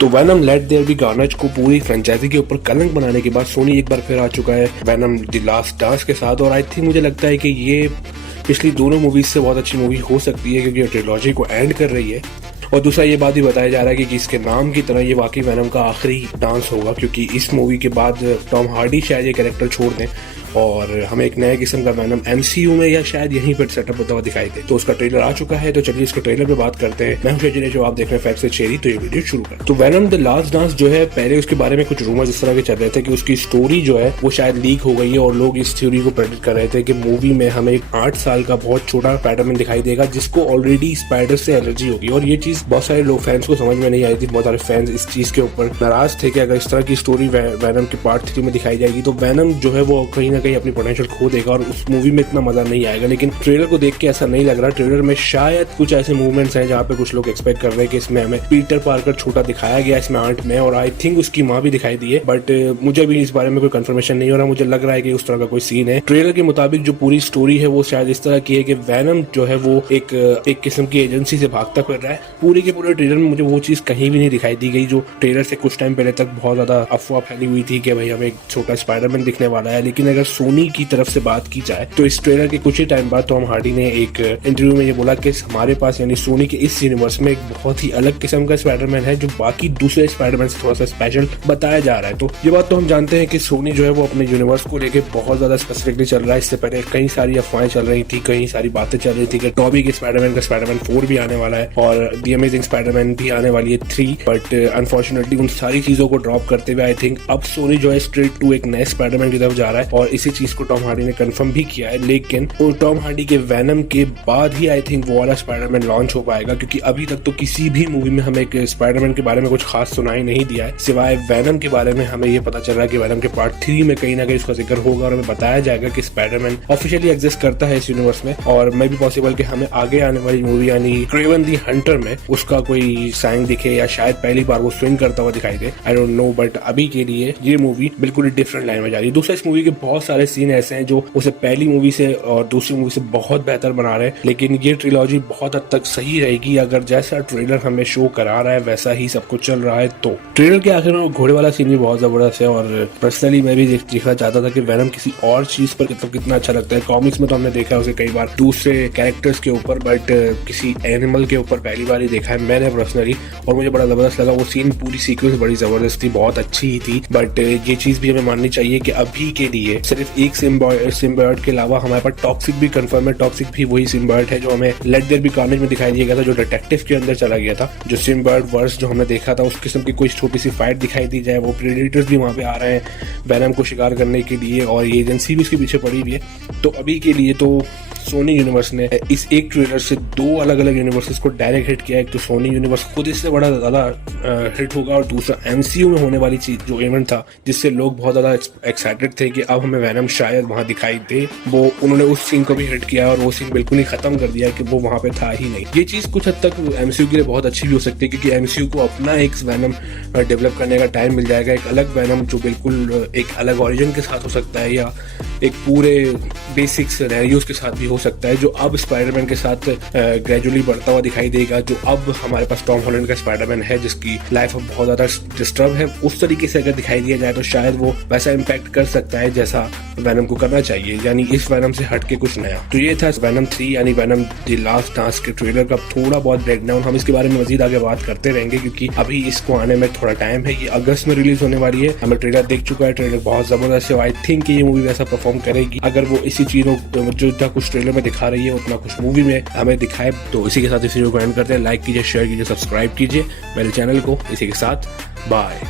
तो Venom let there be Carnage को पूरी फ्रेंचाइजी के ऊपर कलंक बनाने के बाद सोनी एक बार फिर आ चुका है वेनम द लास्ट डांस के साथ। और आई थिंक मुझे लगता है कि ये पिछली दोनों मूवीज से बहुत अच्छी मूवी हो सकती है, क्योंकि ये ट्रिलॉजी को एंड कर रही है। और दूसरा ये बात भी बताया जा रहा है कि इसके नाम की तरह ये वाकई वेनम का आखिरी डांस होगा, क्योंकि इस मूवी के बाद टॉम हार्डी शायद ये कैरेक्टर छोड़ दें और हमें एक नए किस्म का वेनम एमसीयू में या शायद यहीं पर सेटअप होता हुआ दिखाई दे। तो उसका ट्रेलर आ चुका है, तो चलिए इसके ट्रेलर पे बात करते हैं। मैं हूं शजीर, जो आप देख रहे हैं फैक्ट से चेरी। तो ये वीडियो शुरू कर। तो वेनम द लास्ट डांस जो है, पहले उसके बारे में कुछ रूमर्स इस तरह के चल रहे थे कि उसकी स्टोरी जो है वो शायद लीक हो गई है, और लोग इस थ्योरी को प्रेडिक्ट कर रहे थे कि मूवी में हमें एक 8 साल का बहुत छोटा स्पाइडरमैन दिखाई देगा जिसको ऑलरेडी स्पाइडर से एलर्जी होगी। और ये चीज बहुत सारे लोग फैंस को समझ में नहीं आई थी। बहुत सारे फैंस इस चीज के ऊपर नाराज थे कि अगर इस तरह की स्टोरी वेनम के पार्ट 3 में दिखाई जाएगी तो वेनम जो है वो कहीं ना कहीं अपनी पोटेंशियल खो देगा और उस मूवी में इतना मजा नहीं आएगा। लेकिन ट्रेलर को देख के ऐसा नहीं लग रहा। ट्रेलर में शायद कुछ ऐसे मूवमेंट्स हैं जहाँ पे कुछ लोग एक्सपेक्ट कर रहे हैं कि इसमें हमें पीटर पार्कर छोटा दिखाया गया इसमें आर्ट में, और आई थिंक उसकी माँ भी दिखाई दी है। बट मुझे भी इस बारे में कोई कंफर्मेशन नहीं हो रहा। मुझे लग रहा है कि उस तरह का कोई सीन है। ट्रेलर के मुताबिक जो पूरी स्टोरी है वो शायद इस तरह की है कि वेनम जो है वो एक किस्म की एजेंसी से भागता फिर रहा है। पूरे के पूरे ट्रेलर में मुझे वो चीज कहीं भी नहीं दिखाई दी गई जो ट्रेलर से कुछ टाइम पहले तक बहुत ज्यादा अफवाह फैली हुई थी कि भाई हमें एक छोटा स्पाइडरमैन दिखने वाला है। लेकिन अगर सोनी की तरफ से बात की जाए तो इस ट्रेलर के कुछ ही टाइम बाद टॉम हार्डी ने एक इंटरव्यू में ये बोला कि हमारे पास यानी सोनी के इस यूनिवर्स में एक बहुत ही अलग किस्म का स्पाइडरमैन है जो बाकी दूसरे स्पाइडरमैन से थोड़ा सा स्पेशल बताया जा रहा है। तो ये बात तो हम जानते हैं कि सोनी जो है वो अपने यूनिवर्स को लेके बहुत ज्यादा स्पेसिफिकली चल रहा है। इससे पहले कई सारी अफवाहें चल रही थी, कई सारी बातें चल रही थी कि टॉबी के स्पाइडरमैन का स्पाइडरमैन 4 भी आने वाला है और द अमेजिंग स्पाइडरमैन भी आने वाली है 3। बट अनफॉर्चुनेटली उन सारी चीजों को ड्रॉप करते हुए आई थिंक अब सोनी जो है स्ट्रेट टू एक नए स्पाइडरमैन की तरफ जा रहा है, और इसी चीज को टॉम हार्डी ने कंफर्म भी किया है। लेकिन टॉम हार्डी के वेनम के बाद ही आई थिंक वो वाला स्पाइडरमैन लॉन्च हो पाएगा, क्योंकि अभी तक तो किसी भी मूवी में हमें एक स्पाइडरमैन के बारे में कुछ खास सुनाई नहीं दिया है। सिवाय वेनम के बारे में हमें ये पता चल रहा है कि वेनम के पार्ट 3 में कहीं ना कहीं इसका जिक्र होगा और हमें बताया जाएगा कि स्पाइडरमैन ऑफिशियली एग्जिस्ट करता है इस यूनिवर्स में। और मे भी पॉसिबल कि हमें आगे आने वाली मूवी यानी क्रेवन दी हंटर में उसका कोई साइन दिखे या शायद पहली बार वो स्विंग करता हुआ दिखाई दे। आई डोंट नो, बट अभी के लिए ये मूवी बिल्कुल डिफरेंट लाइन में जा रही है। दूसरा, इस मूवी के बहुत सारे सीन ऐसे हैं जो उसे पहली मूवी से और दूसरी मूवी से बहुत बेहतर बना रहे हैं। लेकिन ये ट्रिलॉजी बहुत हद तक सही रहेगी अगर जैसा ट्रेलर हमें शो करा रहा है वैसा ही सब कुछ चल रहा है। तो ट्रेलर के आखिर में घोड़े वाला सीन भी बहुत जबरदस्त है, और पर्सनली मैं भी देखना चाहता था कि वेनम किसी और चीज पर कितना अच्छा लगता है। कॉमिक्स में तो हमने देखा है उसे कई बार दूसरे कैरेक्टर्स के ऊपर, बट किसी एनिमल के ऊपर पहली बार ही देखा है मैंने पर्सनली, और मुझे बड़ा जबरदस्त लगा वो सीन। पूरी सीक्वेंस बड़ी जबरदस्त थी, बहुत अच्छी ही थी। बट ये चीज भी हमें माननी चाहिए कि अभी के लिए सिर्फ एक सिम्बायोट के अलावा हमारे पास टॉक्सिक भी कंफर्म है। टॉक्सिक भी वही सिम्बायोट है जो हमें लेट देयर बी कार्नेज में दिखाई दिया गया था, जो डिटेक्टिव के अंदर चला गया था। जो सिम्बायोट वर्स जो हमने देखा था उस किस्म की कोई छोटी सी फाइट दिखाई दी जाए। वो प्रेडेटर्स भी वहां पे आ रहे हैं वेनम को शिकार करने के लिए, और ये एजेंसी भी उसके पीछे पड़ी हुई है। तो अभी के लिए तो सोनी यूनिवर्स ने इस एक ट्रेलर से 2 अलग अलग यूनिवर्सेस को डायरेक्ट हिट किया। एक तो सोनी यूनिवर्स खुद इससे बड़ा ज्यादा हिट होगा, और दूसरा एमसीयू में होने वाली चीज जो इवेंट था जिससे लोग बहुत ज्यादा एक्साइटेड थे कि अब हमें वेनम शायद वहां दिखाई दे, वो उन्होंने उस सीन को भी हिट किया और वो सीन बिल्कुल ही खत्म कर दिया कि वो वहां पे था ही नहीं। ये चीज कुछ हद तक एमसीयू के लिए बहुत अच्छी भी हो सकती है, क्योंकि एमसीयू को अपना एक वेनम डेवलप करने का टाइम मिल जाएगा। एक अलग वेनम जो बिल्कुल एक अलग ओरिजिन के साथ हो सकता है, या एक पूरे बेसिक सिनेरियोस के साथ भी हो सकता है, जो अब स्पाइडरमैन के साथ ग्रेजुअली बढ़ता हुआ दिखाई देगा। जो अब हमारे पास टॉम हॉलैंड का स्पाइडरमैन है जिसकी लाइफ अब बहुत ज्यादा डिस्टर्ब है, उस तरीके से अगर दिखाई दिया जाए तो शायद वो वैसा इम्पैक्ट कर सकता है जैसा वेनम को करना चाहिए, यानी इस वेनम से हट के कुछ नया। तो ये था वेनम 3 यानी वेनम द लास्ट डांस के ट्रेलर का थोड़ा बहुत ब्रेकडाउन। हम इसके बारे में मजीद आगे बात करते रहेंगे, क्योंकि अभी इसको आने में थोड़ा टाइम है। ये अगस्त में रिलीज होने वाली है। हमें ट्रेलर देख चुका है, ट्रेलर बहुत जबरदस्त है। आई थिंक ये मूवी वैसा परफॉर्म करेगी अगर वो इसी चीजों जो कुछ ट्रेलर में दिखा रही है उतना कुछ मूवी में हमें दिखाए। तो इसी के साथ इस वीडियो को एंड करते हैं। लाइक कीजिए, शेयर कीजिए, सब्सक्राइब कीजिए मेरे चैनल को। इसी के साथ बाय।